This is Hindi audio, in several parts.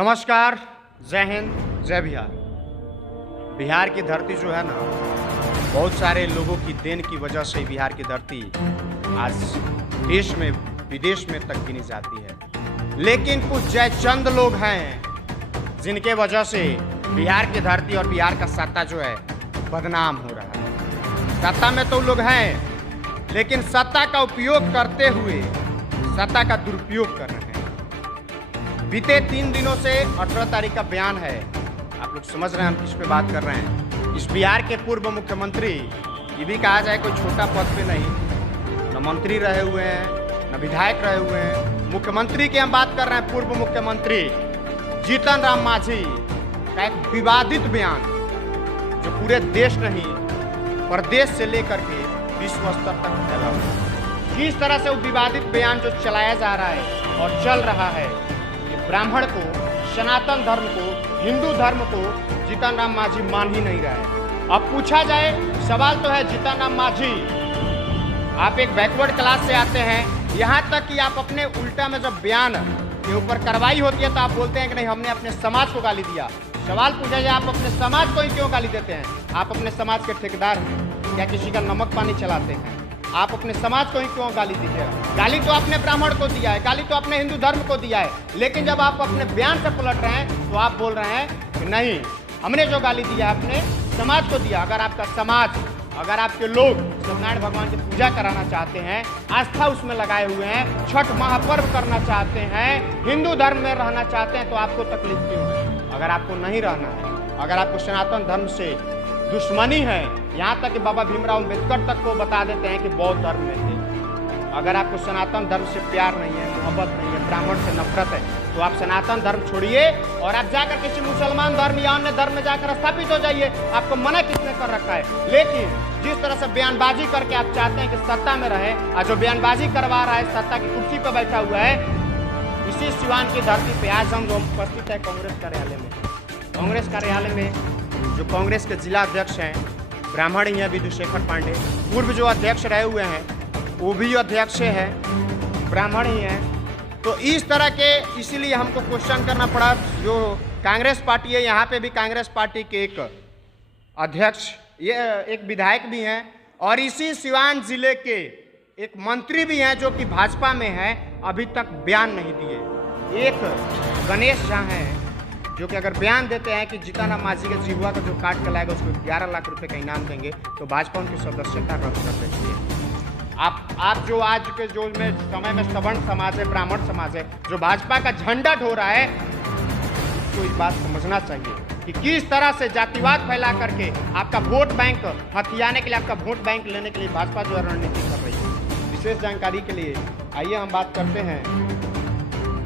नमस्कार, जय हिंद, जय बिहार। बिहार की धरती जो है ना, बहुत सारे लोगों की देन की वजह से बिहार की धरती आज देश में विदेश में तक गिनी जाती है। लेकिन कुछ जयचंद लोग हैं जिनके वजह से बिहार की धरती और बिहार का सत्ता जो है बदनाम हो रहा है। सत्ता में तो लोग हैं, लेकिन सत्ता का उपयोग करते हुए सत्ता का दुरुपयोग कर रहे हैं। बीते 3 दिनों से 18 तारीख का बयान है। आप लोग समझ रहे हैं हम किस पे बात कर रहे हैं। इस बिहार के पूर्व मुख्यमंत्री, ये भी कहा जाए कोई छोटा पद पे नहीं, न मंत्री रहे हुए हैं, न विधायक रहे हुए हैं। मुख्यमंत्री की हम बात कर रहे हैं, पूर्व मुख्यमंत्री जीतन राम मांझी का एक विवादित बयान जो पूरे देश नहीं प्रदेश से लेकर के विश्व स्तर तक फैला हुआ है। किस तरह से वो विवादित बयान जो चलाया जा रहा है और चल रहा है, ब्राह्मण को, सनातन धर्म को, हिंदू धर्म को जीतन राम मांझी मान ही नहीं रहा है। अब पूछा जाए, सवाल तो है जीतन राम मांझी, आप एक बैकवर्ड क्लास से आते हैं, यहाँ तक कि आप अपने उल्टा में जब बयान के ऊपर कार्रवाई होती है तो आप बोलते हैं कि नहीं, हमने अपने समाज को गाली दिया। सवाल पूछा जाए, आप अपने समाज को ही क्यों गाली देते हैं? आप अपने समाज के ठेकेदार हैं क्या? किसी का नमक पानी चलाते हैं? आप अपने समाज को ही क्यों गाली दीजिएगा? गाली तो आपने ब्राह्मण को दिया है, गाली तो आपने हिंदू धर्म को दिया है, लेकिन जब आप अपने बयान से पलट रहे हैं तो आप बोल रहे हैं कि नहीं, हमने जो गाली दिया है अपने समाज को दिया। अगर आपका समाज, अगर आपके लोग सत्यनारायण भगवान की पूजा कराना चाहते हैं, आस्था उसमें लगाए हुए हैं, छठ महापर्व करना चाहते हैं, हिंदू धर्म में रहना चाहते हैं, तो आपको तकलीफ क्यों है? अगर आपको नहीं रहना है, अगर आपको सनातन धर्म से दुश्मनी है, यहाँ तक कि बाबा भीमराव अम्बेडकर तक को बता देते हैं कि बौद्ध धर्म में थे। अगर आपको सनातन धर्म से प्यार नहीं है, मोहब्बत नहीं है, ब्राह्मण से नफरत है, तो आप सनातन धर्म छोड़िए और आप जाकर किसी मुसलमान धर्म या अन्य धर्म में जाकर स्थापित हो जाइए। आपको मना किसने कर रखा है? लेकिन जिस तरह से बयानबाजी करके आप चाहते हैं कि सत्ता में रहे, और जो बयानबाजी करवा रहा है सत्ता की कुर्सी पर बैठा हुआ है, इसी सिवान की धरती पे आज हम लोग उपस्थित है कांग्रेस कार्यालय में। कांग्रेस कार्यालय में जो कांग्रेस के जिला अध्यक्ष हैं, ब्राह्मण ही हैं, विधुशेखर पांडे, पूर्व जो अध्यक्ष रहे हुए हैं वो भी अध्यक्ष हैं, ब्राह्मण ही हैं। तो इस तरह के, इसीलिए हमको क्वेश्चन करना पड़ा। जो कांग्रेस पार्टी है, यहाँ पे भी कांग्रेस पार्टी के एक अध्यक्ष, ये एक विधायक भी हैं, और इसी सिवान जिले के एक मंत्री भी हैं जो कि भाजपा में है, अभी तक बयान नहीं दिए। एक गणेश झा हैं जो कि अगर बयान देते हैं कि जीतन राम मांझी के जिहुआ का जो काट के लाएगा उसको 11 लाख रुपए का इनाम देंगे, तो भाजपा उनकी सदस्यता रद्द कर देती है। आप जो आज के जो में समय में सवर्ण समाज है, ब्राह्मण समाज है, जो भाजपा का झंडा ढो रहा है, तो इस बात समझना चाहिए कि किस तरह से जातिवाद फैला करके आपका वोट बैंक हथियाने के लिए, आपका वोट बैंक लेने के लिए भाजपा जो है रणनीति कर रही है। विशेष जानकारी के लिए आइए हम बात करते हैं।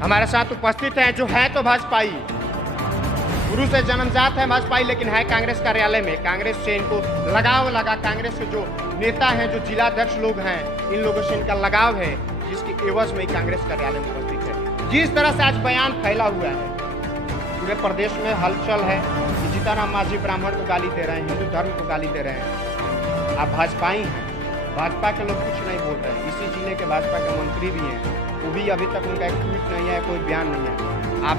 हमारे साथ उपस्थित हैं जो है तो भाजपाई, गुरु से जन्मजात है भाजपाई, लेकिन है कांग्रेस कार्यालय में। कांग्रेस से इनको लगाव लगा, कांग्रेस के जो नेता हैं, जो जिलाध्यक्ष लोग हैं, इन लोगों से इनका लगाव है, जिसकी एवज में कांग्रेस कार्यालय में उपस्थित है। जिस तरह से आज बयान फैला हुआ है, पूरे प्रदेश में हलचल है कि जीतन राम मांझी ब्राह्मण को गाली दे रहे हैं, हिंदू धर्म को गाली दे रहे हैं। आप भाजपाई हैं, भाजपा के लोग कुछ नहीं बोल रहे हैं। इसी जिले के भाजपा के मंत्री भी हैं, वो भी अभी तक उनका एक ट्वीट नहीं है, कोई बयान नहीं है। आप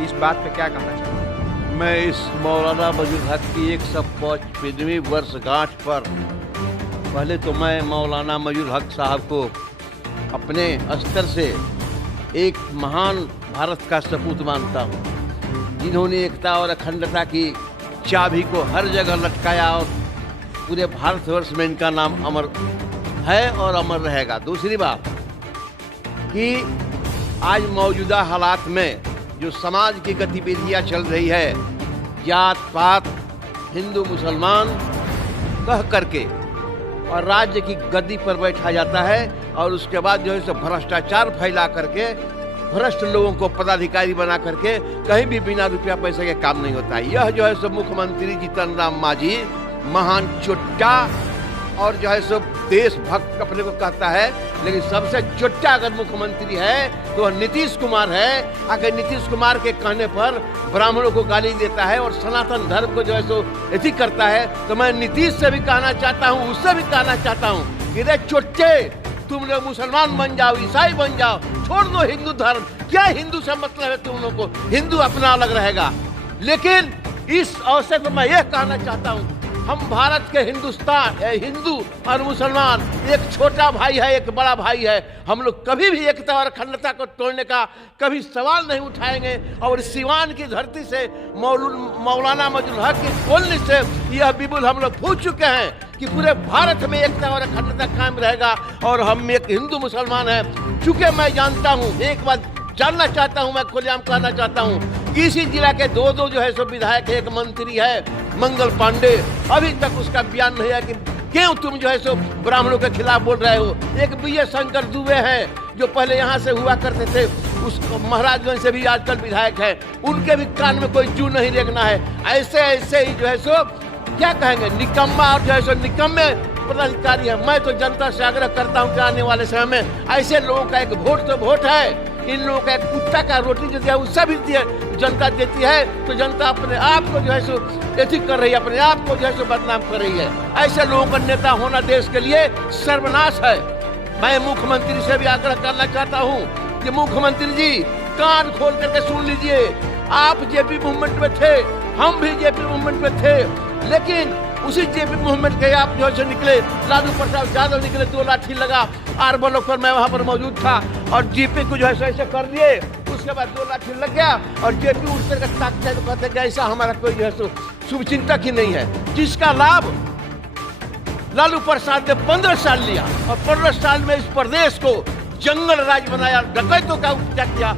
इस बात पे क्या कहना चाहते हैं? मैं इस मौलाना मजहूर हक की 155वीं वर्षगांठ पर पहले तो मैं मौलाना मजहूर हक साहब को अपने स्तर से एक महान भारत का सपूत मानता हूँ, जिन्होंने एकता और अखंडता की चाबी को हर जगह लटकाया, और पूरे भारतवर्ष में इनका नाम अमर है और अमर रहेगा। दूसरी बात कि आज मौजूदा हालात में जो समाज की गतिविधियां चल रही है, जात पात, हिंदू मुसलमान कह करके, और राज्य की गद्दी पर बैठा जाता है, और उसके बाद जो है सो भ्रष्टाचार फैला करके, भ्रष्ट लोगों को पदाधिकारी बना करके कहीं भी बिना रुपया पैसे के काम नहीं होता है। यह जो है सो मुख्यमंत्री जीतन राम मांझी महान चुट्टा और जो है सो देशभक्त अपने को कहता है, लेकिन सबसे चुट्टा अगर मुख्यमंत्री है तो नीतीश कुमार है। अगर नीतीश कुमार के कहने पर ब्राह्मणों को गाली देता है और सनातन धर्म को जो है सो ऐसी करता है, तो मैं नीतीश से भी कहना चाहता हूँ, उससे भी कहना चाहता हूँ कि रे चुट्टे, तुम लोग मुसलमान बन जाओ, ईसाई बन जाओ, छोड़ दो हिंदू धर्म, क्या हिंदू से मतलब है तुम लोगों को? हिंदू अपना अलग रहेगा। लेकिन इस अवसर पर मैं यह कहना चाहता हूँ, हम भारत के हिंदू और मुसलमान एक छोटा भाई है, एक बड़ा भाई है। हम लोग कभी भी एकता और अखंडता को तोड़ने का कभी सवाल नहीं उठाएंगे। और सीवान की धरती से मौलाना मजरूल हक की बोलने से यह बिल्कुल हम लोग भूल चुके हैं कि पूरे भारत में एकता और अखंडता कायम रहेगा। और हम एक हिंदू मुसलमान हैं। चूंकि मैं जानता हूँ, एक बात जानना चाहता हूं, मैं खुलेआम कहना चाहता हूं कि इसी जिला के दो जो है सो विधायक, एक मंत्री है मंगल पांडे, अभी तक उसका बयान नहीं है कि क्यों तुम जो है सो ब्राह्मणों के खिलाफ बोल रहे हो। एक विजय शंकर दुबे हैं जो पहले यहाँ से हुआ करते थे, उस महाराजगंज से भी आजकल विधायक है, उनके भी कान में कोई जू नहीं देखना है। ऐसे ही जो है सो क्या कहेंगे, निकम्मा और जो है सो निकम्मे पदाधिकारी है। मैं तो जनता से आग्रह करता हूँ कि आने वाले समय में ऐसे लोगों का एक वोट तो वोट है, इन लोगों का एक कुत्ता का रोटी जो है उससे भी जनता देती है। तो जनता अपने आप को जो है सो एथी कर रही है, अपने आप को जो है सो बदनाम कर रही है। ऐसे लोगों का नेता होना देश के लिए सर्वनाश है। मैं मुख्यमंत्री से भी आग्रह करना चाहता हूँ कि मुख्यमंत्री जी कान खोल करके सुन लीजिए। आप जेपी मूवमेंट में थे, हम भी जेपी मूवमेंट में थे, लेकिन उसी जेपी मूवमेंट के आप जो है निकले, लालू प्रसाद यादव निकले, 2 लाठी लगा आर ब्लॉक पर, मैं वहाँ पर मौजूद था, और जेपी को जो है ऐसे कर दिए। उसके बाद 2 लाठी लग गया और जेपी उठ कर ताकत है तो कहते हैं कि ऐसा हमारा कोई जो है शुभचिंतक ही नहीं है। जिसका लाभ लालू प्रसाद ने 15 साल लिया और 15 साल में इस प्रदेश को जंगल राज बनाया, डकैतों का उपजा किया।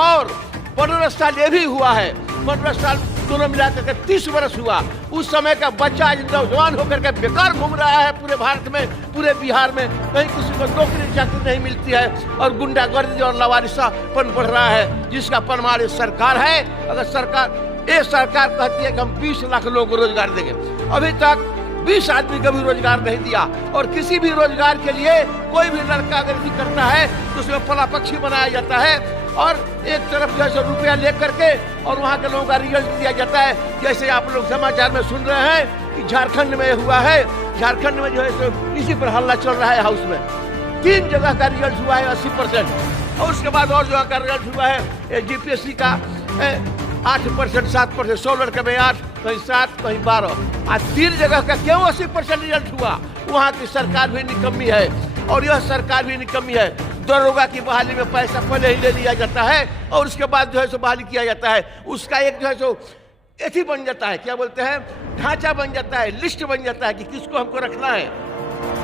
और 15 साल ये भी हुआ है, 15 साल दोनों मिलाकर के 30 वर्ष हुआ। उस समय का बच्चा आज नौजवान होकर के बेकार घूम रहा है पूरे भारत में, पूरे बिहार में, कहीं किसी को नौकरी चाकरी नहीं मिलती है और गुंडागर्दी और लावारिसापन बढ़ रहा है, जिसका प्रमाण सरकार है। अगर सरकार कहती है कि हम 20 लाख लोगों को रोजगार देंगे, अभी तक 20 आदमी का भी रोजगार नहीं दिया। और किसी भी रोजगार के लिए कोई भी लड़का अगर करता है तो उसमें फलापक्षी बनाया जाता है और एक तरफ जो है रुपया ले करके और वहाँ के लोगों का रिजल्ट दिया जाता है। जैसे आप लोग समाचार में सुन रहे हैं कि झारखंड में हुआ है, झारखंड में जो है सो इसी पर हल्ला चल रहा है। हाउस में 3 जगह का रिजल्ट हुआ है 80%, और उसके बाद और जगह का रिजल्ट हुआ है जीपीएससी का 8%, 7%, 100 लड़के में 8, कहीं 7, कहीं 12। आज 3 जगह का क्यों 80% रिजल्ट हुआ? वहाँ की सरकार भी निकम्मी है और यह सरकार भी निकम्मी है। दरोगा की बहाली में पैसा पहले ही ले लिया जाता है और उसके बाद जो है सो बहाली किया जाता है। उसका एक जो है सो एथी बन जाता है, क्या बोलते हैं, ढांचा बन जाता है, लिस्ट बन जाता है कि किसको हमको रखना है।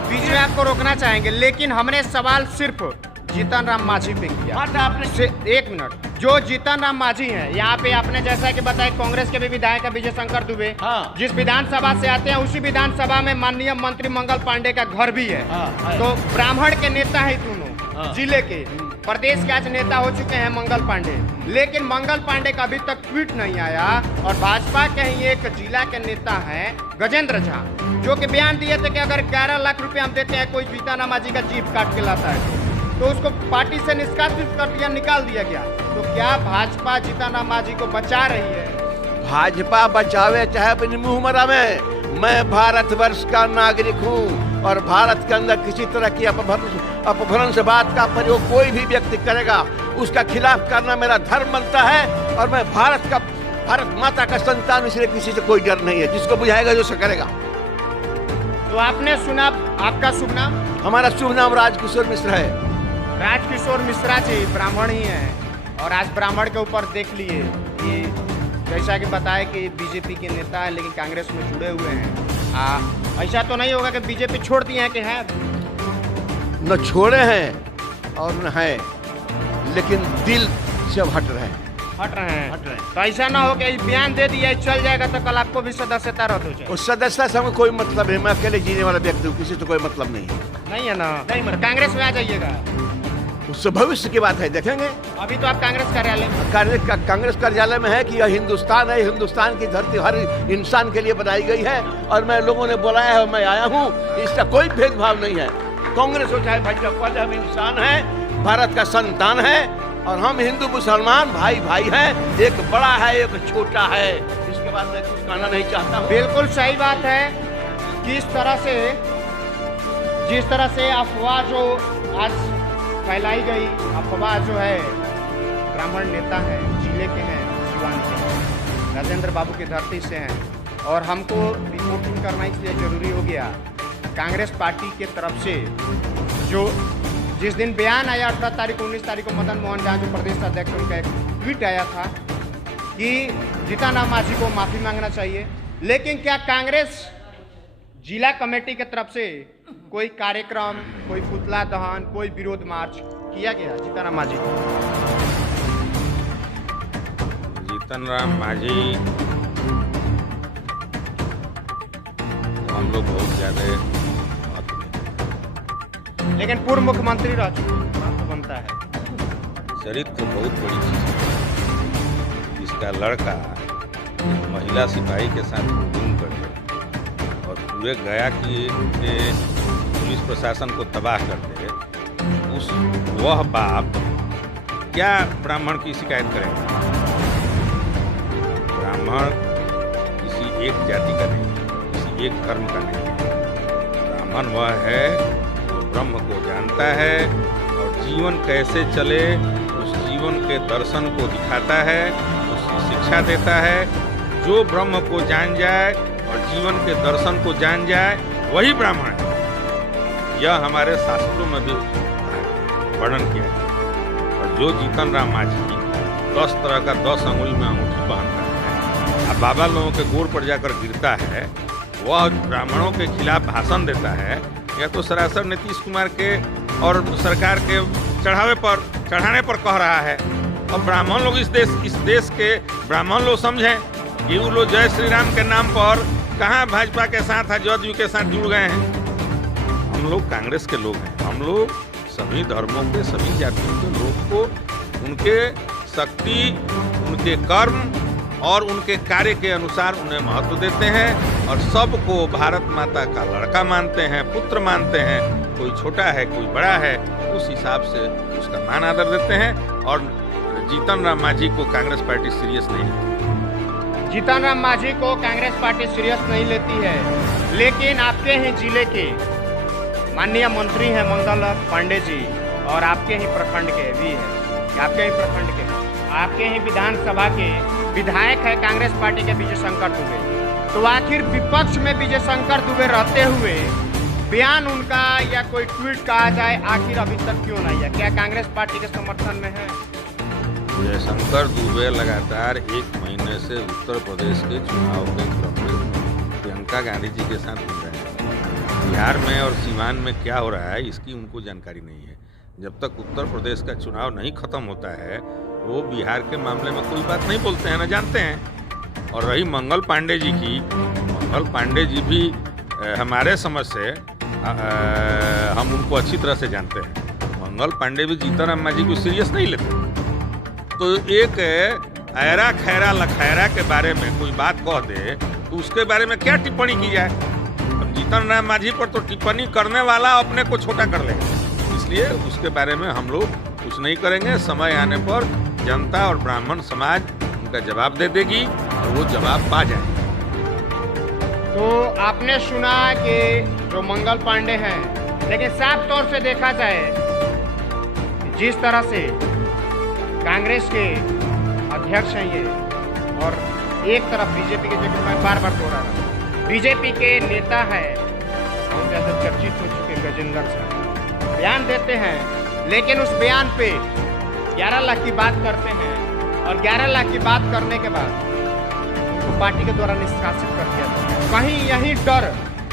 बीच में आपको रोकना चाहेंगे, लेकिन हमने सवाल सिर्फ जीतन राम मांझी पे किया। आपने 1 मिनट, जो जीतन राम मांझी हैं, यहाँ पे आपने जैसा कि बताया कांग्रेस के भी विधायक है विजय शंकर दुबे, हाँ। जिस विधानसभा से आते हैं उसी विधानसभा में माननीय मंत्री मंगल पांडे का घर भी है, हाँ। तो ब्राह्मण के नेता है दोनों, हाँ। जिले के प्रदेश के आज नेता हो चुके हैं मंगल पांडे, लेकिन मंगल पांडे का अभी तक ट्वीट नहीं आया। और भाजपा के ही एक जिला के नेता हैं गजेंद्र झा, जो कि बयान दिए थे कि अगर 11 लाख रुपए हम देते हैं कोई जीतन राम मांझी का जीप काट के लाता है तो उसको पार्टी से निष्कासित कर दिया, निकाल दिया गया। तो क्या भाजपा जीतन राम मांझी को बचा रही है? भाजपा बचावे चाहे अपनी मुंह मरा में। मैं भारतवर्ष का नागरिक हूँ और भारत के अंदर किसी तरह की अपभ्रंश बात का प्रयोग कोई भी व्यक्ति करेगा उसका खिलाफ करना मेरा धर्म बनता है। और मैं भारत माता का संतान, इसलिए किसी से कोई डर नहीं है। जिसको बुझाएगा जो से करेगा। तो आपने सुना, आपका शुभ नाम? हमारा शुभ नाम राजकिशोर मिश्र है। राजकिशोर मिश्रा जी ब्राह्मण ही हैं और आज ब्राह्मण के ऊपर देख लिए कि जैसा कि बताया कि बीजेपी के नेता है लेकिन कांग्रेस में जुड़े हुए हैं। ऐसा तो नहीं होगा कि बीजेपी छोड़ दिए हैं कि हैं? न छोड़े हैं और न हैं, लेकिन दिल से हट रहे हैं। तो ऐसा ना हो कि बयान दे दिया चल जाएगा तो कल आपको भी सदस्यता रद्द हो जाए। उस सदस्यता से हमें कोई मतलब है। मैं अकेले जीने वाला व्यक्ति हूँ, किसी से कोई मतलब नहीं है। नहीं है ना? नहीं, मतलब कांग्रेस में आ जाइएगा। उससे भविष्य की बात है, देखेंगे। अभी तो आप कांग्रेस कार्यालय में, कांग्रेस कार्यालय में है कि यह हिंदुस्तान है, हिंदुस्तान की धरती हर इंसान के लिए बनाई गई है और मैं लोगों ने बुलाया है, मैं आया हूँ। इसका कोई भेदभाव नहीं है। कांग्रेस हो चाहे भाजपा, हम इंसान हैं, भारत का संतान है और हम हिंदू मुसलमान भाई भाई हैं। एक बड़ा है, एक छोटा है। इसके बाद मैं कुछ कहना नहीं चाहता हूँ। बिल्कुल सही बात है कि जिस तरह से अफवाह जो आज फैलाई गई, अफवाह जो है ब्राह्मण नेता हैं, जिले के हैं, सिवान के हैं, राजेंद्र बाबू की धरती से हैं और हमको रिपोर्टिंग करना इसलिए ज़रूरी हो गया। कांग्रेस पार्टी के तरफ से जो जिस दिन बयान आया 18 तारीख 19 तारीख को मदन मोहन झा जो प्रदेश अध्यक्ष, उनका एक ट्वीट आया था कि जीतन राम मांझी को माफ़ी मांगना चाहिए। लेकिन क्या कांग्रेस जिला कमेटी की तरफ से कोई कार्यक्रम, कोई पुतला दहन, कोई विरोध मार्च किया गया जीतन राम मांझी को? जीतन राम मांझी तो हम लोग बहुत ज़्यादा महत्व देते हैं। लेकिन पूर्व मुख्यमंत्री रह चुके हैं, बात तो बनता है। चरित्र तो बहुत बड़ी चीज़ है। इसका लड़का महिला सिपाही के साथ जुर्म कर दे और पूरे गया की के पुलिस प्रशासन को तबाह कर दे, वह बाप क्या ब्राह्मण की शिकायत करेगा? ब्राह्मण किसी एक जाति का नहीं, किसी एक धर्म का नहीं। ब्राह्मण वह है जो ब्रह्म को जानता है और जीवन कैसे चले उस जीवन के दर्शन को दिखाता है, उसकी शिक्षा देता है। जो ब्रह्म को जान जाए और जीवन के दर्शन को जान जाए वही ब्राह्मण है। यह हमारे शास्त्रों में भी वर्णन किया है। और जो जीतन राम मांझी 10 तरह का 10 अंगुली में अंगूठी पहनता है, अब बाबा लोगों के गोड़ पर जाकर गिरता है, वह ब्राह्मणों के खिलाफ भाषण देता है, यह तो सरासर नीतीश कुमार के और सरकार के चढ़ाने पर कह रहा है। और ब्राह्मण लोग इस देश के ब्राह्मण लोग समझें कि वो लोग जय श्री राम के नाम पर कहाँ भाजपा के साथ है, जदयू के साथ जुड़ गए हैं। हम लोग कांग्रेस के लोग हैं। हम लोग सभी धर्मों के, सभी जातियों के लोग को उनके शक्ति, उनके कर्म और उनके कार्य के अनुसार उन्हें महत्व देते हैं और सबको भारत माता का लड़का मानते हैं, पुत्र मानते हैं। कोई छोटा है, कोई बड़ा है, उस हिसाब से उसका मान आदर देते हैं। और जीतन राम मांझी को कांग्रेस पार्टी सीरियस नहीं लेती। जीतन राम मांझी को कांग्रेस पार्टी सीरियस नहीं लेती है, लेकिन आपके ही जिले के माननीय मंत्री हैं मंगल पांडे जी और आपके ही प्रखंड के भी हैं, आपके ही प्रखंड के, आपके ही विधानसभा के विधायक है कांग्रेस पार्टी के विजय शंकर दुबे। तो आखिर विपक्ष में विजय शंकर दुबे रहते हुए बयान उनका या कोई ट्वीट कहा जाए, आखिर अभी तक क्यों नहीं है? क्या कांग्रेस पार्टी के समर्थन में है? विजय शंकर दुबे लगातार 1 महीने से उत्तर प्रदेश के चुनाव के क्रम में प्रियंका गांधी जी के साथ घूम रहे हैं। बिहार में और सीवान में क्या हो रहा है इसकी उनको जानकारी नहीं है। जब तक उत्तर प्रदेश का चुनाव नहीं खत्म होता है वो बिहार के मामले में कोई बात नहीं बोलते हैं, न जानते हैं। और रही मंगल पांडे जी की, मंगल पांडे जी भी हमारे समझ से हम उनको अच्छी तरह से जानते हैं। मंगल पांडे भी जीतन राम मांझी को सीरियस नहीं लेते। तो एक ऐरा खैरा लखैरा के बारे में कोई बात कह दे तो उसके बारे में क्या टिप्पणी की जाए? अब जीतन राम मांझी पर तो टिप्पणी करने वाला अपने को छोटा कर लेगा, इसलिए उसके बारे में हम लोग कुछ नहीं करेंगे। समय आने पर जनता और ब्राह्मण समाज उनका जवाब दे देगी और वो जवाब पा जाएगी। तो आपने सुना कि जो मंगल पांडे हैं, लेकिन साफ तौर से देखा जाए जिस तरह से कांग्रेस के अध्यक्ष हैं ये और एक तरफ बीजेपी के, जो मैं बार बार बोल रहा था, बीजेपी के नेता है बहुत ज़्यादा चर्चित हो चुके गजेंद्र सिंह, बयान देते हैं लेकिन उस बयान पे 11 लाख की बात करते हैं और 11 लाख की बात करने के बाद तो पार्टी के द्वारा निष्कासित कर दिया जाता है। कहीं यही डर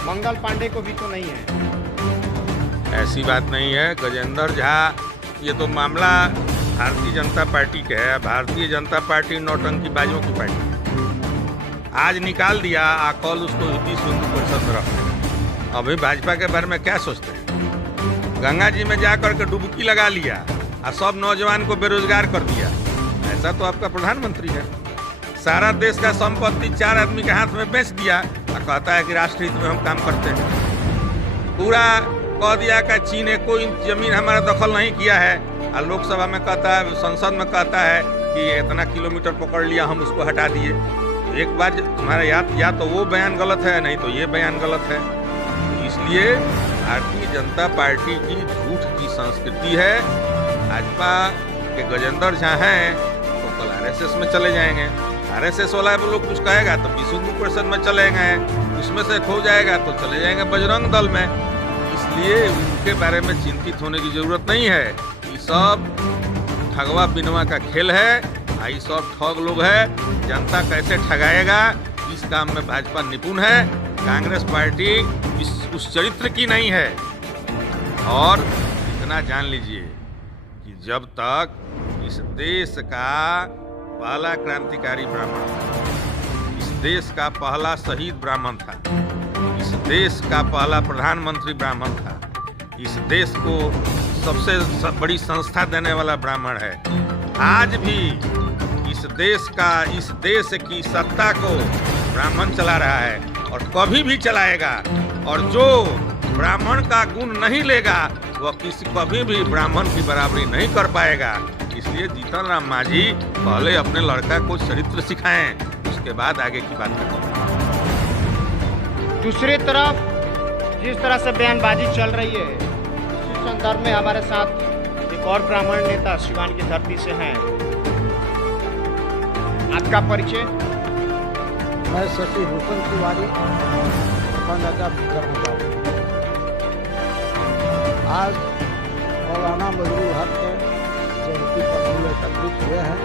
मंगल पांडे को भी तो नहीं है? ऐसी बात नहीं है गजेंद्र झा, ये तो मामला भारतीय जनता पार्टी के है। भारतीय जनता पार्टी नौटंकीबाजों की पार्टी है। आज निकाल दिया, कल उसको विधि सुंदर परिषद में रख दिया। अभी भाजपा के बारे में क्या सोचते हैं? गंगा जी में जा करके डुबकी लगा लिया और सब नौजवान को बेरोजगार कर दिया। ऐसा तो आपका प्रधानमंत्री है। सारा देश का संपत्ति 4 आदमी के हाथ में बेच दिया और कहता है कि राष्ट्र हित में हम काम करते हैं। पूरा कह दिया कि चीन ने कोई जमीन हमारा दखल नहीं किया है और लोकसभा में कहता है, संसद में कहता है कि इतना किलोमीटर पकड़ लिया, हम उसको हटा दिए। एक बार तुम्हारा या तो वो बयान गलत है, नहीं तो ये बयान गलत है। इसलिए भारतीय जनता पार्टी की झूठ की संस्कृति है। भाजपा के गजेंद्र झा हैं तो कल आरएसएस में चले जाएंगे। आरएसएस वाला लोग कुछ कहेगा तो विश्व हिंदू परिषद में चले गए, उसमें से खो जाएगा तो चले जाएंगे बजरंग दल में। इसलिए उनके बारे में चिंतित होने की जरूरत नहीं है। ये सब ठगवा बिनवा का खेल है, ये सब ठग लोग है। जनता कैसे ठगाएगा इस काम में भाजपा निपुण है। कांग्रेस पार्टी उस चरित्र की नहीं है। और इतना जान लीजिए कि जब तक इस देश का पहला क्रांतिकारी ब्राह्मण था, इस देश का पहला शहीद ब्राह्मण था, इस देश का पहला प्रधानमंत्री ब्राह्मण था, इस देश को सबसे बड़ी संस्था देने वाला ब्राह्मण है, आज भी इस देश की सत्ता को ब्राह्मण चला रहा है और कभी भी चलाएगा। और जो ब्राह्मण का गुण नहीं लेगा वह कभी भी ब्राह्मण की बराबरी नहीं कर पाएगा। इसलिए जीतन राम मांझी पहले अपने लड़का को चरित्र सिखाएं, उसके बाद आगे की बात करें। दूसरी तरफ जिस तरह से बयानबाजी चल रही है, इसी संदर्भ में हमारे साथ एक और ब्राह्मण नेता सिवान की धरती से हैं। आपका परिचय? मैं शशि भूषण तिवारी, प्रखंड अध्यक्ष धर्मशाला। आज मौलाना मजरूल हक के जयंती पर हम लोग एकत्रित हुए हैं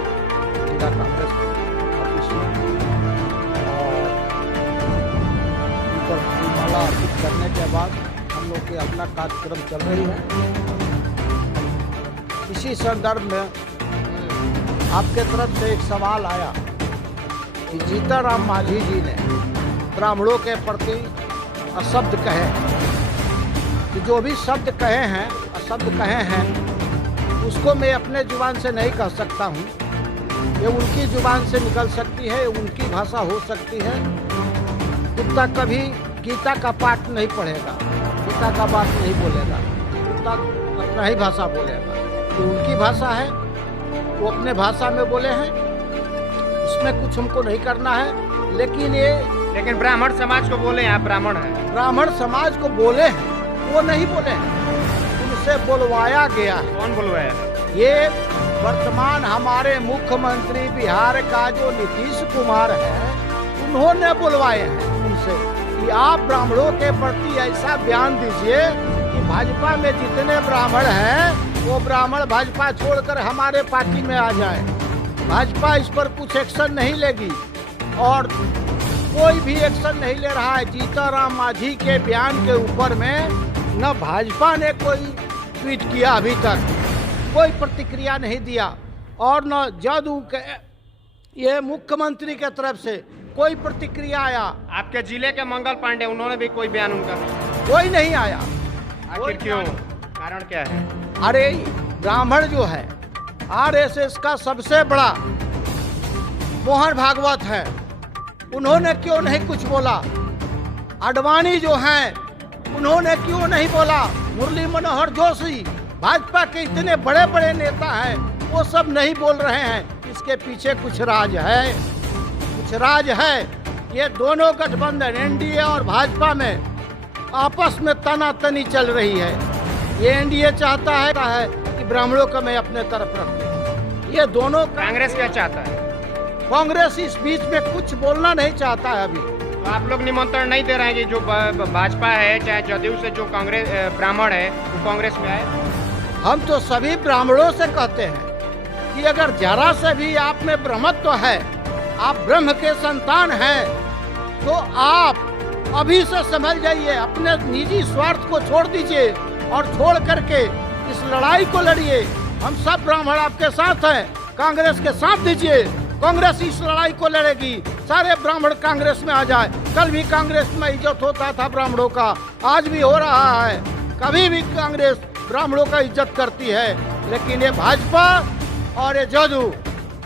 जिला कांग्रेस ऑफिस में, और उन पर फूलमाला अर्पित करने के बाद हम लोग के अपना कार्यक्रम चल रही है। इसी संदर्भ में आपके तरफ से एक सवाल आया कि जीतन राम मांझी जी ने ब्राह्मणों के प्रति अशब्द कहे, कि जो भी शब्द कहे हैं, अशब्द कहे हैं, उसको मैं अपने जुबान से नहीं कह सकता हूँ। ये उनकी जुबान से निकल सकती है, उनकी भाषा हो सकती है। कुत्ता कभी गीता का पाठ नहीं पढ़ेगा, गीता का बात नहीं बोलेगा, कुत्ता अपना ही भाषा बोलेगा। तो उनकी भाषा है, वो अपने भाषा में बोले हैं, उसमें कुछ हमको नहीं करना है। लेकिन ब्राह्मण समाज को बोले, आप ब्राह्मण हैं, ब्राह्मण समाज को बोले हैं, वो नहीं बोले हैं, उनसे बुलवाया गया है। कौन बुलवाया है? ये वर्तमान हमारे मुख्यमंत्री बिहार का जो नीतीश कुमार है, उन्होंने बुलवाए हैं उनसे कि आप ब्राह्मणों के प्रति ऐसा बयान दीजिए कि भाजपा में जितने ब्राह्मण हैं वो ब्राह्मण भाजपा छोड़कर हमारे पार्टी में आ जाए। भाजपा इस पर कुछ एक्शन नहीं लेगी और कोई भी एक्शन नहीं ले रहा है। जीतन राम मांझी के बयान के ऊपर में न भाजपा ने कोई ट्वीट किया, अभी तक कोई प्रतिक्रिया नहीं दिया, और न जदयू के ये मुख्यमंत्री के तरफ से कोई प्रतिक्रिया आया। आपके जिले के मंगल पांडे, उन्होंने भी कोई बयान उनका कोई नहीं आया। आखिर क्यों? कारण क्या है? अरे ब्राह्मण जो है आरएसएस का सबसे बड़ा मोहन भागवत है, उन्होंने क्यों नहीं कुछ बोला? आडवाणी जो हैं उन्होंने क्यों नहीं बोला? मुरली मनोहर जोशी, भाजपा के इतने बड़े बड़े नेता हैं, वो सब नहीं बोल रहे हैं। इसके पीछे कुछ राज है, कुछ राज है। ये दोनों गठबंधन एनडीए और भाजपा में आपस में तनातनी चल रही है। ये एनडीए चाहता है कि ब्राह्मणों को मैं अपने तरफ रखूं। ये दोनों, कांग्रेस क्या चाहता है? कांग्रेस इस बीच में कुछ बोलना नहीं चाहता है अभी। तो आप लोग निमंत्रण नहीं दे रहे हैं कि जो भाजपा है चाहे जदयू से जो कांग्रेस ब्राह्मण है वो कांग्रेस में आए? हम तो सभी ब्राह्मणों से कहते हैं कि अगर जरा से भी आप में ब्रह्मत्व है, आप ब्रह्म के संतान हैं, तो आप अभी से समझ जाइए, अपने निजी स्वार्थ को छोड़ दीजिए और छोड़ करके इस लड़ाई को लड़िए। हम सब ब्राह्मण आपके साथ हैं, कांग्रेस के साथ दीजिए। कांग्रेस इस लड़ाई को लड़ेगी, सारे ब्राह्मण कांग्रेस में आ जाए। कल भी कांग्रेस में इज्जत होता था ब्राह्मणों का, आज भी हो रहा है। कभी भी कांग्रेस ब्राह्मणों का इज्जत करती है, लेकिन ये भाजपा और ये जदयू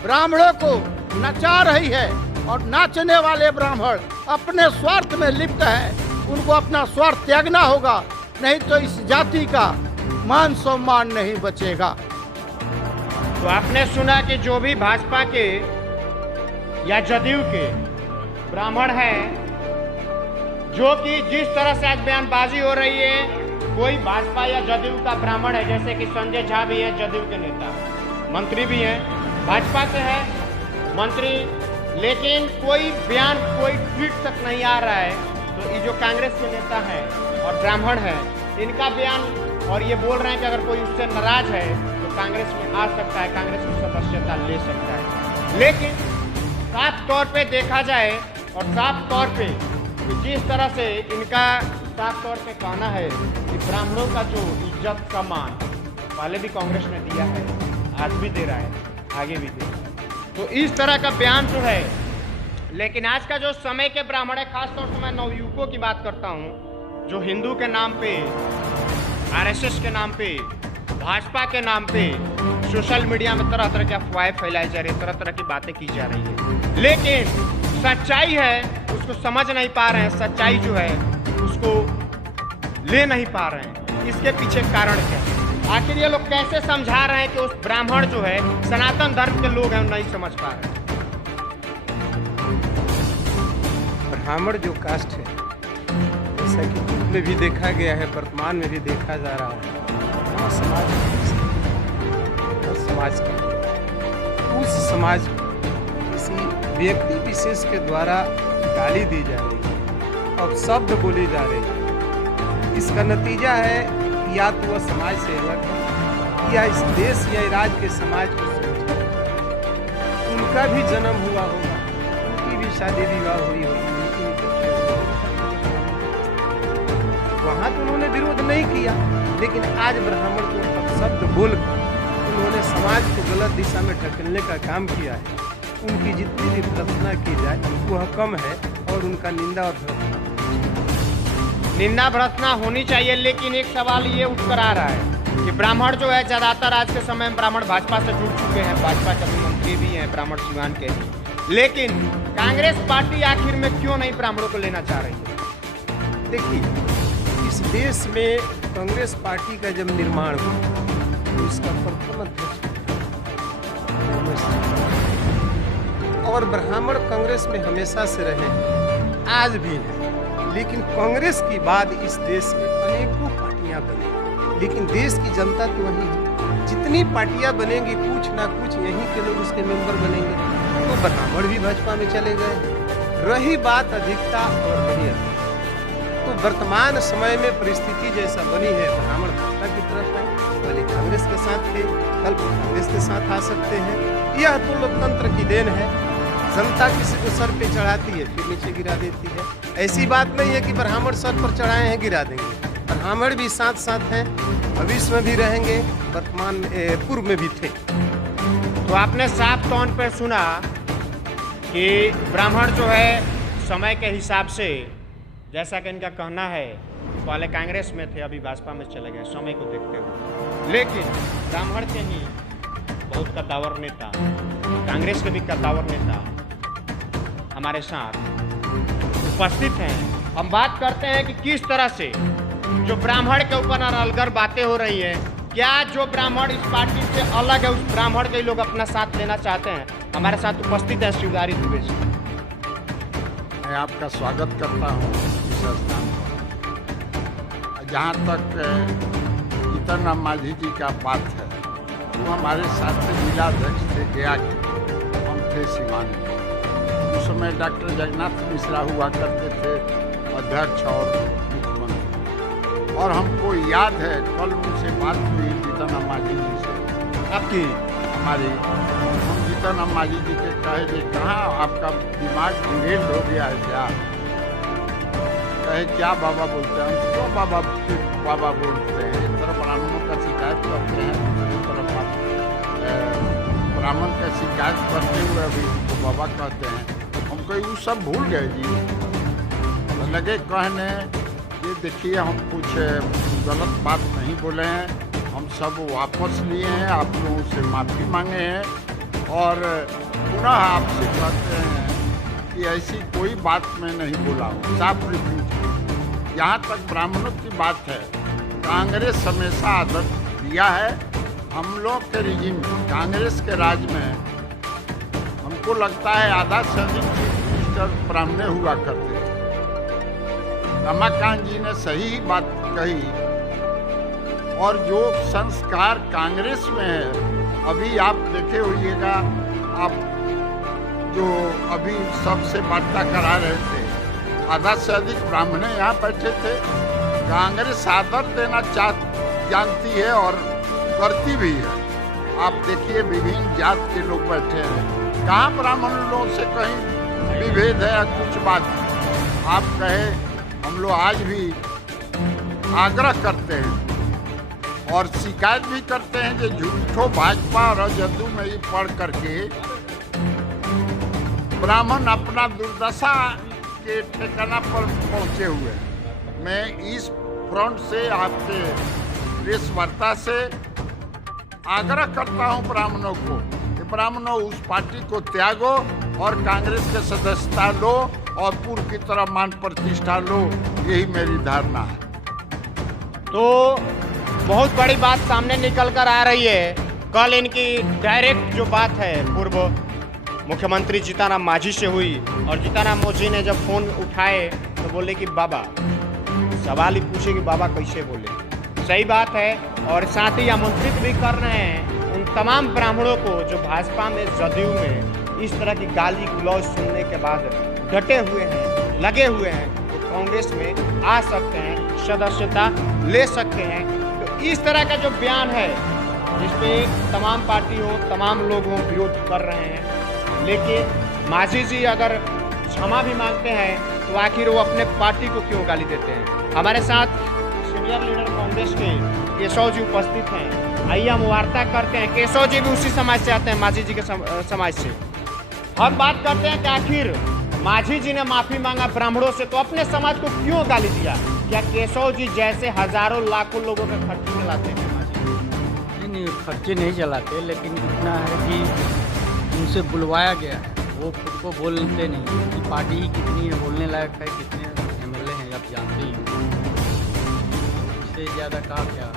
ब्राह्मणों को नचा रही है, और नाचने वाले ब्राह्मण अपने स्वार्थ में लिप्त है। उनको अपना स्वार्थ त्यागना होगा, नहीं तो इस जाति का मान सम्मान नहीं बचेगा। तो आपने सुना कि जो भी भाजपा के या जदयू के ब्राह्मण हैं, जो कि जिस तरह से आज बयानबाजी हो रही है, कोई भाजपा या जदयू का ब्राह्मण है, जैसे कि संजय झा भी है जदयू के नेता, मंत्री भी हैं, भाजपा से है मंत्री, लेकिन कोई बयान, कोई ट्वीट तक नहीं आ रहा है। तो ये जो कांग्रेस के नेता हैं और ब्राह्मण हैं, इनका बयान, और ये बोल रहे हैं कि अगर कोई उससे नाराज है तो कांग्रेस में आ सकता है, कांग्रेस की सदस्यता ले सकता है। लेकिन साफ तौर पे देखा जाए और साफ तौर पे जिस तरह से इनका साफ तौर पे कहना है कि ब्राह्मणों का जो इज्जत सम्मान पहले भी कांग्रेस ने दिया है, आज भी दे रहा है, आगे भी दे रहा है, तो इस तरह का बयान जो है। लेकिन आज का जो समय के ब्राह्मण है, खासतौर से मैं नवयुवकों की बात करता हूँ, जो हिंदू के नाम पे, आरएसएस के नाम पे, भाजपा के नाम पे सोशल मीडिया में तरह तरह की अफवाहें फैलाई जा रही है, तरह तरह की बातें की जा रही है, लेकिन सच्चाई है उसको समझ नहीं पा रहे हैं, सच्चाई जो है उसको ले नहीं पा रहे हैं। इसके पीछे कारण क्या है? आखिर ये लोग कैसे समझा रहे हैं कि उस ब्राह्मण जो है सनातन धर्म के लोग हैं, नहीं समझ पा रहे हैं। ब्राह्मण जो कास्ट है, जैसा कि पूर्व में भी देखा गया है, वर्तमान में भी देखा जा रहा है, वहाँ समाज और समाज की उस समाज किसी व्यक्ति विशेष के द्वारा गाली दी जा रही है और शब्द बोली जा रही है। इसका नतीजा है या तो वह समाज से अलग है या इस देश या राज्य के समाज को समझे। उनका भी जन्म हुआ होगा, उनकी भी शादी विवाह हुई होगी, वहाँ तो उन्होंने विरोध नहीं किया, लेकिन आज ब्राह्मण को शब्द बोलकर उन्होंने समाज को गलत दिशा में ढकेलने का काम किया है। उनकी जितनी भी प्रार्थना की जाए वह कम है और उनका निंदा और भर्त्सना होनी चाहिए। लेकिन एक सवाल ये उठ कर आ रहा है कि ब्राह्मण जो है ज़्यादातर आज के समय में ब्राह्मण भाजपा से जुड़ चुके हैं, भाजपा के मंत्री भी हैं ब्राह्मण सिवान के, लेकिन कांग्रेस पार्टी आखिर में क्यों नहीं ब्राह्मणों को लेना चाह रही है? देखिए, इस देश में कांग्रेस पार्टी का जब निर्माण हुआ तो इसका प्रथम अध्यक्ष और ब्राह्मण कांग्रेस में हमेशा से रहे, आज भी है। लेकिन कांग्रेस के बाद इस देश में अनेकों पार्टियां बनी, लेकिन देश की जनता तो वही है। जितनी पार्टियां बनेंगी कुछ ना कुछ यहीं के लोग उसके मेंबर बनेंगे, तो ब्राह्मण भी भाजपा में चले गए। रही बात अधिकता और नहीं अधिकता, तो वर्तमान समय में परिस्थिति जैसा बनी है, ब्राह्मण भाजपा की तरफ है, पहले कांग्रेस के साथ थे, कल कांग्रेस के साथ आ सकते हैं। यह तो लोकतंत्र की देन है। जनता किसी को सर पे चढ़ाती है फिर नीचे गिरा देती है। ऐसी बात नहीं है कि ब्राह्मण सर पर चढ़ाए हैं गिरा देंगे। ब्राह्मण भी साथ साथ हैं, भविष्य में भी रहेंगे, वर्तमान पूर्व में भी थे। तो आपने साफ तौर पर सुना कि ब्राह्मण जो है समय के हिसाब से, जैसा कि इनका कहना है, पहले कांग्रेस में थे अभी भाजपा में चले गए समय को देखते हुए। लेकिन ब्राह्मण के ही बहुत कद्दावर नेता, कांग्रेस के भी कद्दावर नेता हमारे साथ उपस्थित हैं। हम बात करते हैं कि किस तरह से जो ब्राह्मण के ऊपर अलगर बातें हो रही हैं, क्या जो ब्राह्मण इस पार्टी से अलग है उस ब्राह्मण के लोग अपना साथ लेना चाहते हैं। हमारे साथ उपस्थित है शिवदारी दुबे जी। मैं आपका स्वागत करता हूँ इस स्थान पर। जहाँ तक जीतन राम मांझी जी का बात है, वो हमारे साथ जिलाध्यक्ष थे गया के, हम थे सिवान में। उस समय डॉक्टर जगन्नाथ मिश्रा हुआ करते थे अध्यक्ष और मुख्यमंत्री, और हमको याद है कल उनसे बात हुई जीतन राम मांझी जी से, आपकी हमारी, हम जीतन राम मांझी जी के कहे कि कहाँ आपका दिमाग डिरेल हो गया है क्या? कहे क्या बाबा बोलते हैं? हम क्यों बाबा बोलते हैं? एक तरफ ब्राह्मणों का शिकायत करते हैं, दूसरी तरफ ब्राह्मण का शिकायत करते हुए अभी तो बाबा कहते हैं। हमको वो सब भूल गए जी। लगे कहने ये देखिए हम कुछ गलत बात नहीं बोले हैं, हम सब वापस लिए हैं, आप लोगों से माफ़ी मांगे हैं और पुनः आपसे कहते हैं कि ऐसी कोई बात मैं नहीं बोला हूँ। साफ रिव्यू। यहाँ तक ब्राह्मणों की बात है, कांग्रेस हमेशा आदत दिया है। हम लोग के रिजिम कांग्रेस के राज में हमको लगता है आधा से अधिक चीफ मिनिस्टर ब्राह्मण हुआ करते थे। रमाकांत जी ने सही बात कही, और जो संस्कार कांग्रेस में है अभी आप देखे होइएगा, आप जो अभी सबसे वार्ता करा रहे थे, आधा से अधिक ब्राह्मण यहाँ बैठे थे। कांग्रेस आदर देना जानती है और करती भी है। आप देखिए विभिन्न जात के लोग बैठे हैं, कहाँ ब्राह्मण लोगों से कहीं विभेद है या कुछ बात। आप कहे, हम लोग आज भी आग्रह करते हैं और शिकायत भी करते हैं कि झूठो भाजपा और जदयू में ही पढ़ करके ब्राह्मण अपना दुर्दशा के ठिकाना पर पहुंचे हुए हैं। मैं इस फ्रंट से आपके प्रेस वार्ता से आग्रह करता हूं ब्राह्मणों को कि ब्राह्मणों उस पार्टी को त्यागो और कांग्रेस के सदस्यता लो और पूर्व की तरह मान प्रतिष्ठा लो। यही मेरी धारणा है। तो बहुत बड़ी बात सामने निकल कर आ रही है। कल इनकी डायरेक्ट जो बात है पूर्व मुख्यमंत्री जीतन राम मांझी से हुई और जीतन राम मांझी ने जब फोन उठाए तो बोले कि बाबा, सवाल ही पूछे कि बाबा कैसे बोले। सही बात है। और साथ ही आमंत्रित भी कर रहे हैं उन तमाम ब्राह्मणों को जो भाजपा में, जदयू में इस तरह की गाली गलौज सुनने के बाद डटे हुए हैं, लगे हुए हैं, तो कांग्रेस में आ सकते हैं, सदस्यता ले सकते हैं। तो इस तरह का जो बयान है जिसपे तमाम पार्टियों, तमाम लोगों विरोध कर रहे हैं, लेकिन मांझी जी अगर क्षमा भी मांगते हैं तो आखिर वो अपने पार्टी को क्यों गाली देते हैं। हमारे साथ सीनियर लीडर कांग्रेस के केशव जी उपस्थित हैं। आइए हम वार्ता करते हैं। केशव जी भी उसी समाज से आते हैं, मांझी जी के समाज से। हम बात करते हैं कि आखिर मांझी जी ने माफी मांगा ब्राह्मणों से, तो अपने समाज को क्यों गाली दिया? क्या केशव जी जैसे हजारों लाखों लोगों के खर्चे चलाते हैं? नहीं, खर्चे नहीं चलाते, लेकिन इतना है कि उनसे बुलवाया गया है, वो खुद को बोलते नहीं कि पार्टी ही कितनी है, बोलने लायक है, कितने MLA हैं आप जानते ही हो। इससे ज़्यादा कहा क्या,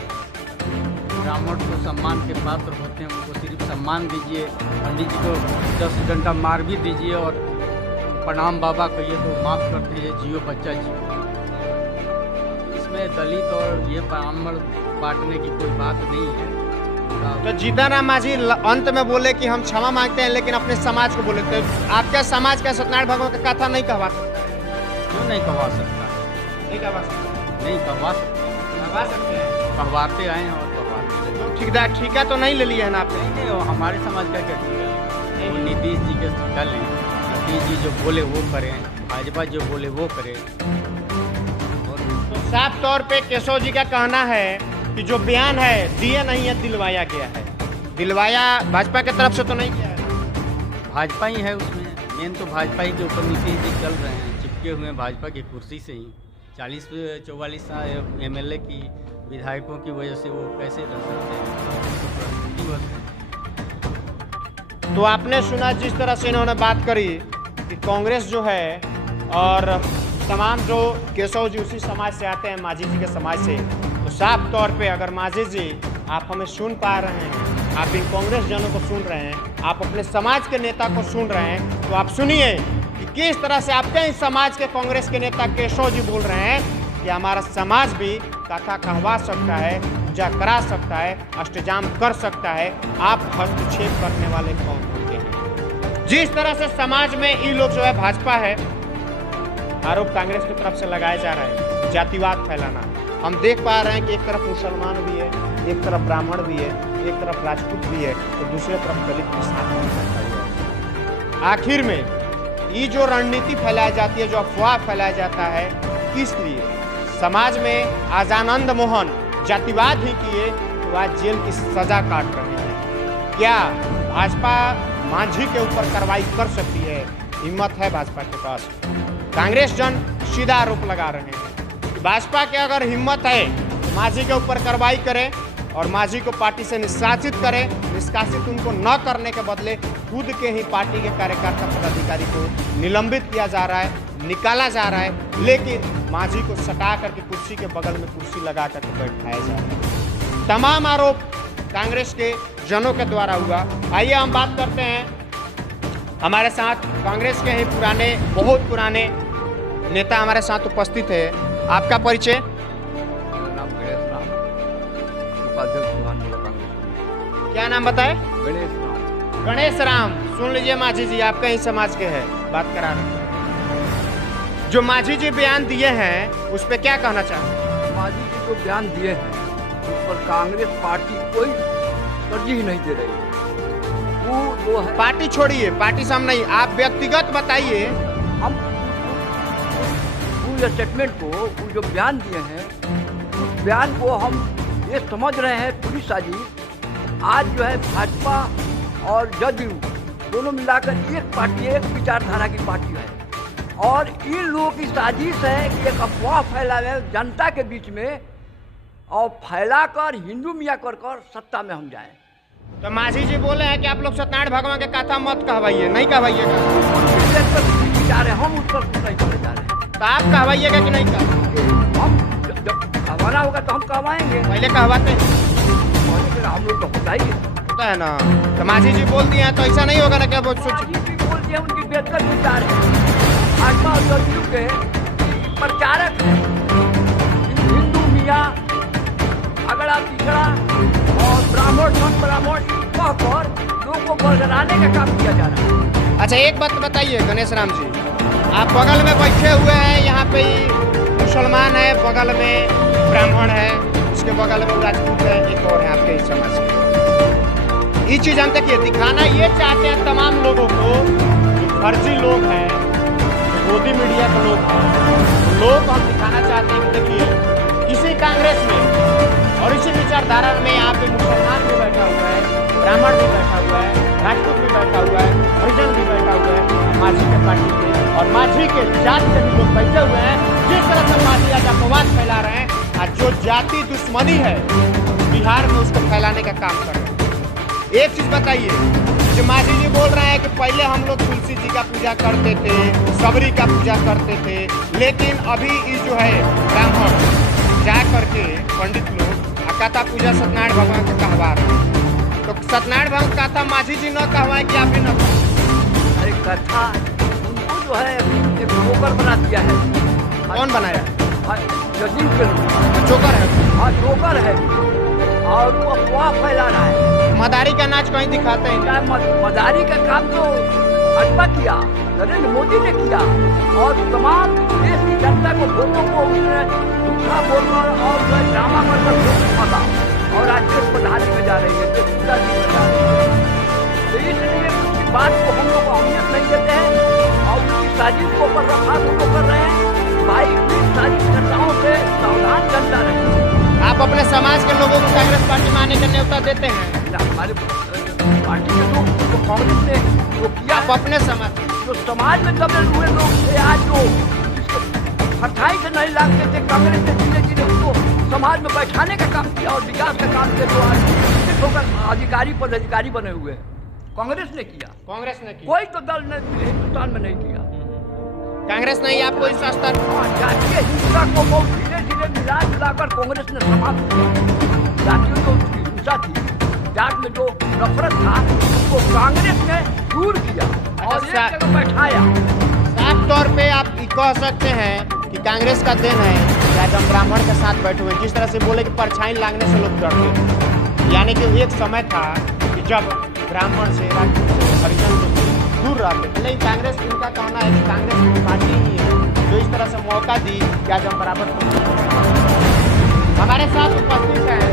ब्राह्मण को सम्मान के पात्र होते हैं, उनको सिर्फ सम्मान दीजिए। पंडित जी को 10 घंटा मार भी दीजिए और प्रणाम बाबा कहिए तो माफ़ करते हैं, जियो बच्चा जियो। इसमें दलित और ये ब्राह्मण बांटने की कोई बात नहीं है। तो जीतन राम मांझी अंत में बोले कि हम क्षमा मांगते हैं, लेकिन अपने समाज को बोले। तो आपका समाज का सत्यनारायण भगवान का कथा नहीं कहवा सकता? क्यों नहीं कहवा सकता? नहीं कहवा सकता? नहीं कहवा सकता, कहवा सकते हैं। कहवाते आए हैं और कहवाते रहे। तो ठीका तो नहीं ले लिया है ना आपने? नहीं, वो हमारे समाज का क्या ठीका लें? वो नीतीश जी के ठीका लें। नीतीश जी जो बोले वो करें, भाजपा जो बोले वो करे। तो साफ तौर पे केशव जी का कहना है कि जो बयान है दिया नहीं है, दिलवाया गया है। दिलवाया भाजपा की तरफ से तो नहीं किया है। भाजपा ही है उसमें, मेन तो भाजपा ही के ऊपर नीतीश जी चल रहे हैं, चिपके हुए हैं भाजपा की कुर्सी से ही। 40-44 MLA की विधायकों की वजह से वो कैसे रह सकते हैं। तो आपने सुना जिस तरह से इन्होंने बात करी कि कांग्रेस जो है और तमाम जो केशव जी उसी समाज से आते हैं, मांझी जी के समाज से। तो साफ तौर पे अगर मांझी जी आप हमें सुन पा रहे हैं, आप इन कांग्रेस जनों को सुन रहे हैं, आप अपने समाज के नेता को सुन रहे हैं, तो आप सुनिए कि किस तरह से आपके इस समाज के कांग्रेस के नेता केशव जी बोल रहे हैं कि हमारा समाज भी कथा कहवा सकता है, पूजा करा सकता है, अष्टजाम कर सकता है। आप हस्तक्षेप करने वाले कौन होते हैं? जिस तरह से समाज में ये लोग जो है भाजपा है, आरोप कांग्रेस की तरफ से लगाया जा रहा है जातिवाद फैलाना। हम देख पा रहे हैं कि एक तरफ मुसलमान भी है, एक तरफ ब्राह्मण भी है, एक तरफ राजपूत भी है, तो दूसरे तरफ दलित भी साथ में। आखिर में ये जो रणनीति फैलाई जाती है, जो अफवाह फैलाया जाता है, किस लिए? समाज में आज आनंद मोहन जातिवाद ही किए तो आज जेल की सजा काट रहे हैं। क्या भाजपा मांझी के ऊपर कार्रवाई कर सकती है? हिम्मत है भाजपा के पास? कांग्रेस जन सीधा आरोप लगा रहे हैं कि भाजपा के अगर हिम्मत है तो मांझी के ऊपर कार्रवाई करे और मांझी को पार्टी से निष्कासित करे। निष्कासित उनको न करने के बदले खुद के ही पार्टी के कार्यकर्ता पदाधिकारी को निलंबित किया जा रहा है, निकाला जा रहा है, लेकिन मांझी को सटा करके कुर्सी के बगल में कुर्सी लगा करके बैठाया जा रहा है। तमाम आरोप कांग्रेस के जनों के द्वारा हुआ। आइए हम बात करते हैं, हमारे साथ कांग्रेस के ही पुराने, बहुत पुराने नेता हमारे साथ उपस्थित है। आपका परिचय? मेरा नाम गणेश राम, उपाध्यक्ष कांग्रेस। क्या नाम बताए? गणेश राम। गणेश राम, सुन लीजिए मांझी जी, आपका ही समाज के हैं, बात करा रहे हैं। जो मांझी जी बयान दिए हैं उस पर क्या कहना चाहते मांझी जी जो बयान दिए हैं उस पर कांग्रेस पार्टी कोई तरजीह नहीं दे रही है। वो जो है पार्टी छोड़िए, पार्टी से हम नहीं, आप व्यक्तिगत बताइए। हम उस स्टेटमेंट को, वो जो बयान दिए हैं उस बयान को हम ये समझ रहे हैं पूरी साजिश। आज जो है भाजपा और जदयू दोनों मिलाकर एक पार्टी, एक विचारधारा की पार्टी है और इन लोगों की साजिश है कि एक अफवाह फैलावे जनता के बीच में और फैलाकर हिंदू मियाँ कर सत्ता में हम जाएं। तो मांझी जी बोले हैं कि आप लोग सत्यनारायण भगवान के कथा मत कहवाइए, नहीं कहवाइएगा। विचार है, हम उस पर कुछ नहीं करने जा रहे हैं। तो आप कहवाइएगा कि नहीं कहवाइएगा? हम जब कहवाना होगा तो हम कहवाएंगे। पहले कहवाते हैं, हम लोग तो होता ही है। होता है ना। तो मांझी जी बोल दिए हैं तो ऐसा नहीं होगा ना, क्या सोच मांझी जी बोल दिए, उनकी बेहतर विचार है। भाजपा और जदयू के प्रचारक हैं। हिंदू मियाँ अगड़ा पिछड़ा और ब्राह्मण धन ब्राह्मण कहकर लोगों को बरगलाने का काम किया जा रहा है। अच्छा एक बात बताइए गणेश राम जी, आप बगल में बैठे हुए हैं, यहाँ पे मुसलमान है, बगल में ब्राह्मण है, उसके बगल में राजपूत है, एक और है आपके इस समाज के। ये चीज़ हम देखिए दिखाना ये चाहते हैं तमाम लोगों को, जो फर्जी लोग हैं, मोदी मीडिया के लोग हैं, लोग हम दिखाना चाहते हैं कि देखिए इसी कांग्रेस में और इसी विचारधारा में यहाँ पे मुसलमान भी बैठा हुआ है, ब्राह्मण भी बैठा हुआ है, राजपूत भी बैठा हुआ है, हरिजन भी बैठा हुआ है, मांझी के पार्टी के और मांझी के जात के भी लोग बैठे हुए हैं। जिस तरह से मांझी आज अपवाद फैला रहे हैं, आज जो जाति दुश्मनी है बिहार में उसको फैलाने का काम कर रहे हैं। एक चीज बताइए, जो मांझी जी बोल रहे हैं कि पहले हम लोग तुलसी जी का पूजा करते थे, सबरी का पूजा करते थे, लेकिन अभी ये जो है ब्राह्मण जा करके पंडित लोग कथा पूजा सत्यनारायण भगवान का कहवा रहे हैं। तो सत्यनारायण भगवान कथा मांझी जी न कहवाएं कि आप ही न कहवाएं? अरे कथा उनको जो है एक जोकर बना दिया है। कौन बनाया? जदयू के लोग। जोकर है? हाँ जोकर है और वो अफवाह फैला रहा है। मदारी का नाच कहीं दिखाते हैं? क्या मदारी का काम तो भाजपा किया, नरेंद्र मोदी ने किया और तमाम देश की जनता को वोटों को उसने झूठा बोलना और ड्रामा मतलब फंसा और आज देश प्रधानी में जा रही है, देश प्रधानी में जा रही है। तो इसलिए उसकी बात को हम लोग अहमियत नहीं देते हैं और उसकी साजिश को पर्दाफाश हम लोग कर रहे हैं। भाई इस साजिशकर्ताओं से सावधान जनता रहे। आप अपने समाज के लोगों को कांग्रेस पार्टी में आने का न्योता देते हैं? हमारे पार्टी के लोग तो कांग्रेस ने जो किया, आप अपने समाज जो समाज में दबे हुए लोग थे, आज जो हटाई से नहीं लाते थे, कांग्रेस ने धीरे धीरे उसको समाज में बैठाने का काम किया और विकास का काम किया। जो आज शिक्षित होकर अधिकारी पदाधिकारी बने हुए हैं, कांग्रेस ने किया। कांग्रेस ने किया? कोई तो दल ने हिंदुस्तान में नहीं किया। कांग्रेस नहीं, आपको इस स्तर जातीय हिंसा को बहुत धीरे धीरे मिला जुलाकर कांग्रेस ने समाप्त किया। जातीय जो हिंसा थी, जात में जो नफरत था, उसको कांग्रेस ने दूर किया और एक जगह बैठाया। साफ तौर पे आप ये कह सकते हैं कि कांग्रेस का देन है कि आज हम ब्राह्मण के साथ बैठे हुए। जिस तरह से बोले कि परछाई लागने से लोग डरते थे, यानी कि एक समय था कि जब ब्राह्मण से, राजपूत से, हरिजन से दूर रहते थे। लेकिन कांग्रेस, इनका कहना है कि कांग्रेस की पार्टी ही है जो इस तरह से मौका दी कि आज हम बराबर। हमारे साथ उपस्थित हैं